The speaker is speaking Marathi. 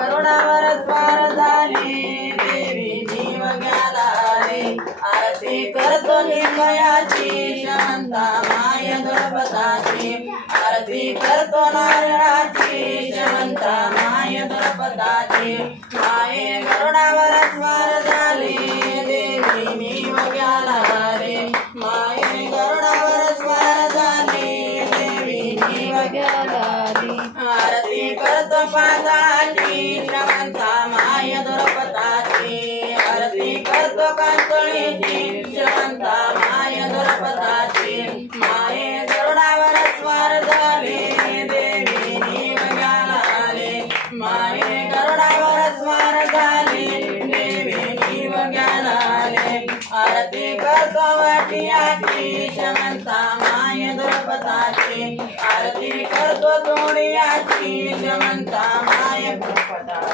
गरुडावर स्वार झाली देवी जीव घ्याला रे आरती करतो निर्भयाची शमंता माय द्रौपदाची आरती करतो नारायणाची शमंता माय द्रौपदाची माये गरुडावर स्वार झाली देवी जीव घ्याला रे माये गरुडावर स्वार झाली देवी जीव घ्याला रे आरती करतो पाताळाची श्रमंता माय द्रौपदाची आरती करतो कांतळीची श्रमंता माय द्रौपदाची माये गरुडावर स्वार झाली देवी जीव घ्याला रे माये गरुडावर स्वार झाली देवी जीव घ्याला रे आरती करतो वाटियाची शमंता माय द्रौपदाची आरती करतो तोडियाची शमंता माय द्रौपदाची